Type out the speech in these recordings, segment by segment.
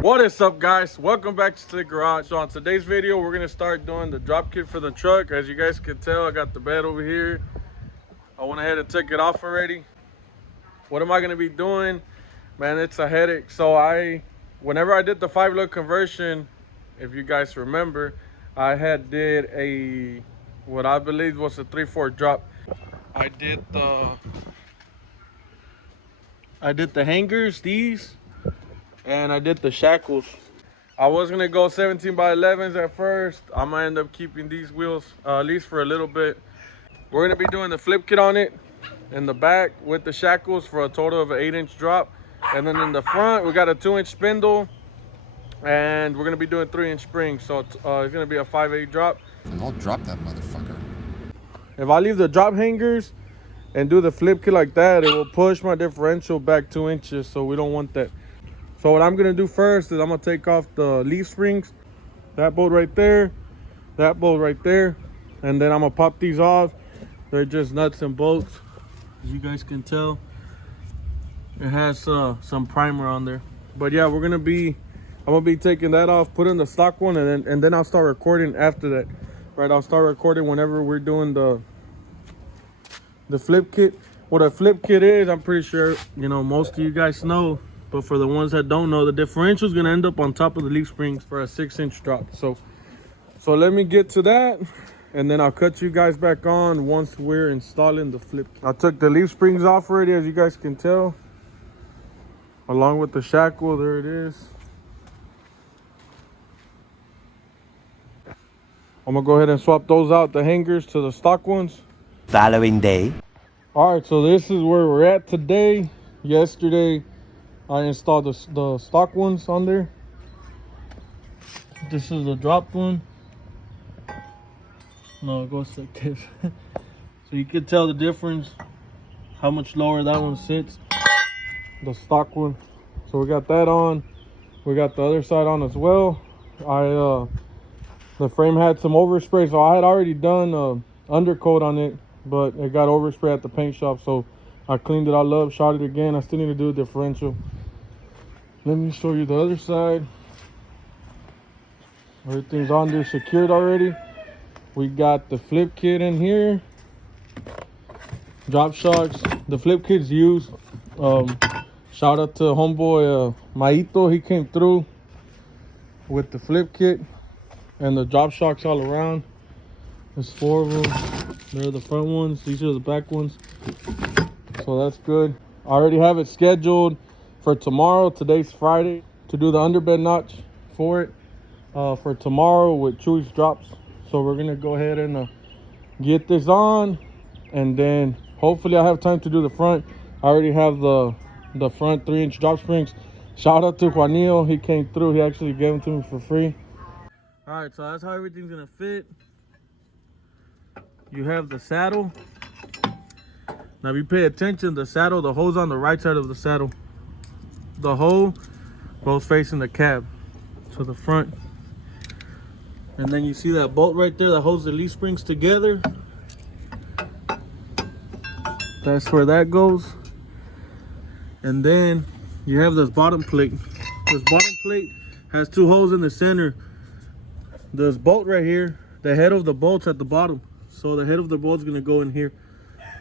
What is up, guys? Welcome back to the garage. So on today's video, we're gonna start doing the drop kit for the truck. As you guys can tell, I got the bed over here. I went ahead and took it off already. What am I gonna be doing? Man, it's a headache. So whenever I did the 5-load conversion, if you guys remember, I had did what I believe was a 3/4 drop. I did the hangers, these, and I did the shackles. I was gonna go 17 by 11s at first. I'm gonna end up keeping these wheels at least for a little bit. We're gonna be doing the flip kit on it in the back with the shackles for a total of an 8-inch drop. And then in the front, we got a 2-inch spindle, and we're gonna be doing 3-inch springs. So it's gonna be a 5/8 drop. I'll drop that motherfucker. If I leave the drop hangers and do the flip kit like that, it will push my differential back 2 inches, so we don't want that. So what I'm gonna do first is I'm gonna take off the leaf springs, that bolt right there, that bolt right there, and then I'm gonna pop these off. They're just nuts and bolts. As you guys can tell, it has some primer on there. But yeah, I'm gonna be taking that off, putting the stock one, and then I'll start recording after that. Right, I'll start recording whenever we're doing the flip kit. What a flip kit is, I'm pretty sure most of you guys know. But for the ones that don't know, the differential is gonna end up on top of the leaf springs for a 6-inch drop. So let me get to that, and then I'll cut you guys back on once we're installing the flip. I took the leaf springs off already, as you guys can tell, along with the shackle. There it is. I'm gonna go ahead and swap those out, the hangers, to the stock ones. Following day. All right, so this is where we're at today. Yesterday, I installed the stock ones on there. This is the dropped one. No, it goes like this. So you can tell the difference, how much lower that one sits, the stock one. So we got that on. We got the other side on as well. The frame had some overspray, so I had already done undercoat on it, but it got overspray at the paint shop, so I cleaned it all up, shot it again. I still need to do a differential. Let me show you the other side. Everything's on there secured already. We got the flip kit in here. Drop shocks. The flip kit's used. Shout out to homeboy Maito. He came through with the flip kit and the drop shocks all around. There's 4 of them. They're the front ones. These are the back ones. So that's good. I already have it scheduled for tomorrow. Today's Friday, to do the underbed notch for it for tomorrow with Chewy's drops. So we're gonna go ahead and get this on, and then hopefully I have time to do the front. I already have the front 3-inch drop springs. Shout out to Juanillo. He came through. He actually gave them to me for free. All right, so that's how everything's gonna fit. You have the saddle. Now if you pay attention, the hole's on the right side of the saddle. The hole goes facing the cab to the front. And then you see that bolt right there that holds the leaf springs together. That's where that goes. And then you have this bottom plate. This bottom plate has 2 holes in the center. This bolt right here, the head of the bolt's at the bottom. So the head of the bolt's gonna go in here.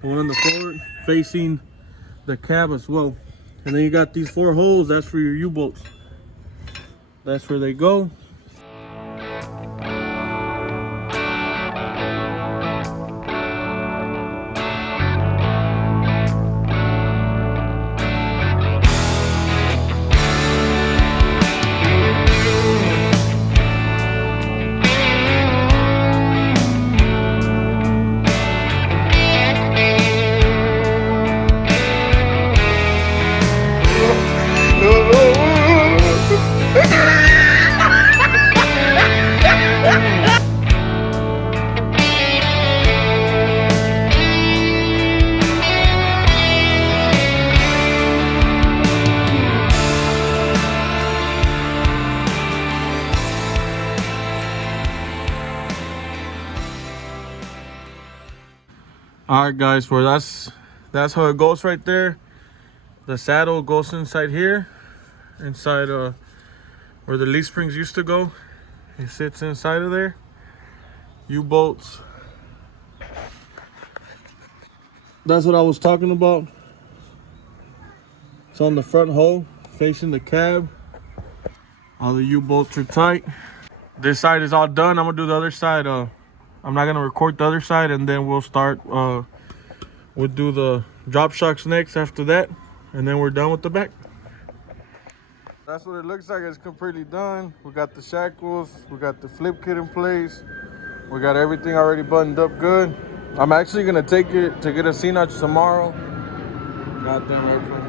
The one on the forward facing the cab as well. And then you got these 4 holes, that's for your U-bolts. That's where they go. All right, guys, well, that's how it goes right there. The saddle goes inside here, inside where the leaf springs used to go. It sits inside of there. U-bolts. That's what I was talking about. It's on the front hull, facing the cab. All the U-bolts are tight. This side is all done. I'm gonna do the other side. I'm not gonna record the other side, and then we'll start. We'll do the drop shocks next after that, and then we're done with the back. That's what it looks like. It's completely done. We got the shackles. We got the flip kit in place. We got everything already buttoned up good. I'm actually gonna take it to get a C-notch tomorrow. Goddamn airplane.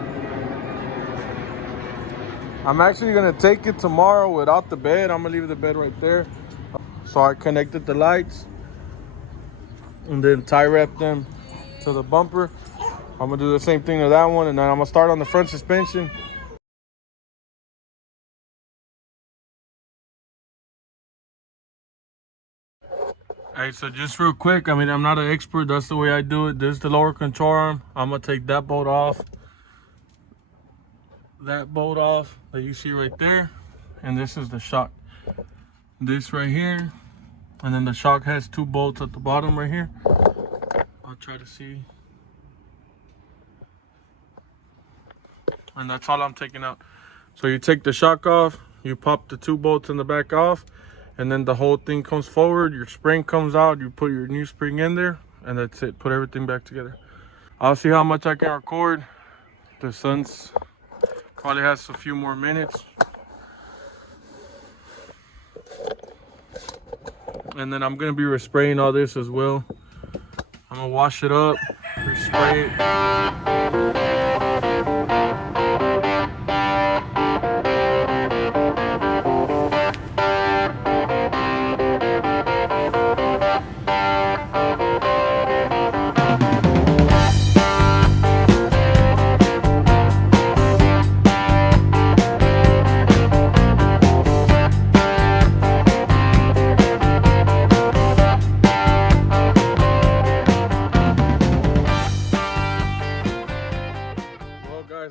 I'm actually gonna take it tomorrow without the bed. I'm gonna leave the bed right there. So I connected the lights and then tie wrap them to the bumper. I'm gonna do the same thing to that one, and then I'm gonna start on the front suspension. All right, so just real quick, I mean, I'm not an expert. That's the way I do it. This is the lower control arm. I'm gonna take that bolt off. That bolt off that you see right there, and this is the shock. This right here, and then the shock has 2 bolts at the bottom right here. I'll try to see, and that's all I'm taking out. So you take the shock off, you pop the 2 bolts in the back off, and then the whole thing comes forward. Your spring comes out, you put your new spring in there, and that's it. Put everything back together. I'll see how much I can record. The sun's probably has a few more minutes. And then I'm gonna be respraying all this as well. I'm gonna wash it up, respray it.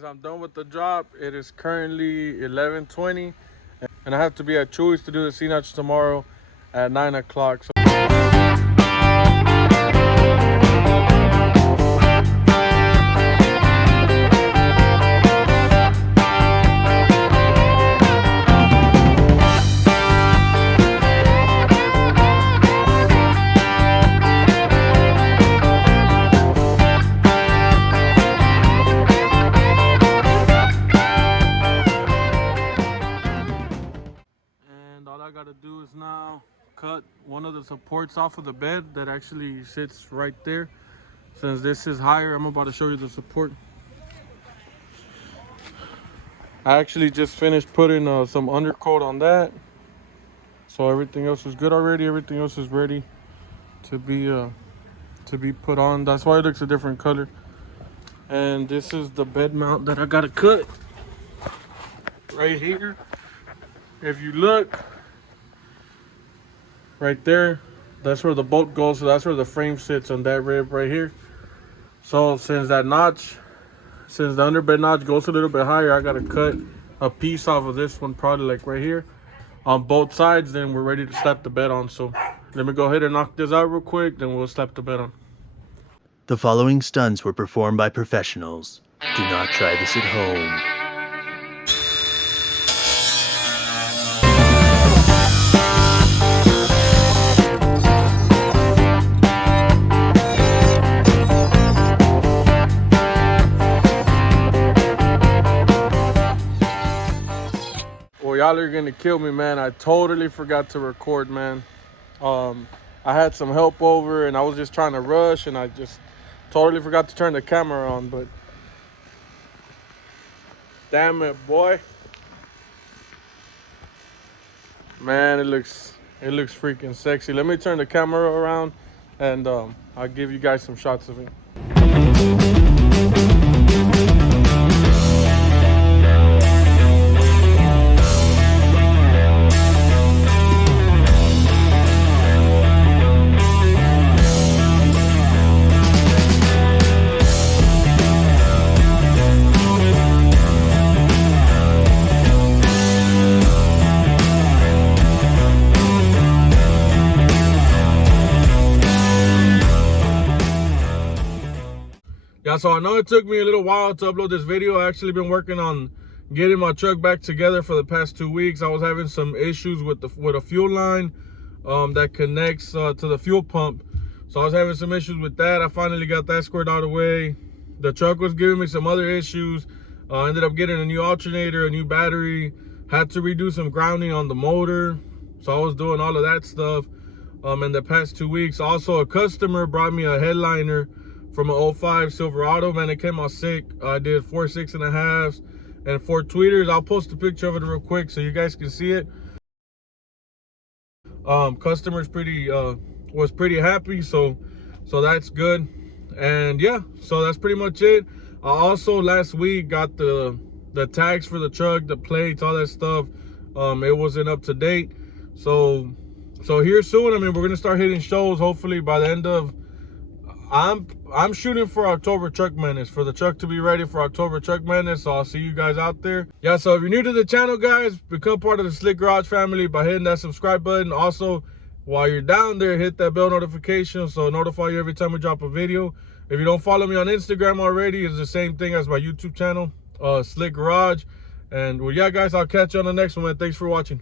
I'm done with the drop. It is currently 11:20, and I have to be at Chewy's to do the C-notch tomorrow at 9 o'clock. So do is now cut one of the supports off of the bed that actually sits right there. Since this is higher, I'm about to show you the support. I actually just finished putting some undercoat on that, so everything else is good already. Everything else is ready to be put on. That's why it looks a different color. And this is the bed mount that I gotta cut right here. If you look right there, that's where the bolt goes, so that's where the frame sits on that rib right here. So since the underbed notch goes a little bit higher, I gotta cut a piece off of this one, probably like right here on both sides. Then we're ready to slap the bed on. So let me go ahead and knock this out real quick, then we'll slap the bed on. The following stunts were performed by professionals. Do not try this at home. Y'all are gonna kill me, man. I totally forgot to record, man. I had some help over and I was just trying to rush, and I just totally forgot to turn the camera on. But damn it, boy, man, it looks freaking sexy. Let me turn the camera around and I'll give you guys some shots of it. Yeah, so I know it took me a little while to upload this video. I actually been working on getting my truck back together for the past 2 weeks. I was having some issues with a fuel line that connects to the fuel pump. So I was having some issues with that. I finally got that squared out of the way. The truck was giving me some other issues. Ended up getting a new alternator, a new battery. Had to redo some grounding on the motor. So I was doing all of that stuff in the past 2 weeks. Also, a customer brought me a headliner from an 05 Silverado. Man, it came out sick. I did 4 6.5s and 4 tweeters. I'll post a picture of it real quick so you guys can see it. Customers was pretty happy, so that's good. And yeah, so that's pretty much it. I also last week got the tags for the truck, the plates, all that stuff. It wasn't up to date, so here soon, I mean, we're gonna start hitting shows hopefully by the end of, I'm shooting for October Truck Madness, for the truck to be ready for October Truck Madness. So I'll see you guys out there. Yeah, so if you're new to the channel, guys, become part of the Slick Garage family by hitting that subscribe button. Also, while you're down there, hit that bell notification so notify you every time we drop a video. If you don't follow me on Instagram already, it's the same thing as my YouTube channel, Slick Garage. And well, yeah, guys, I'll catch you on the next one. Thanks for watching.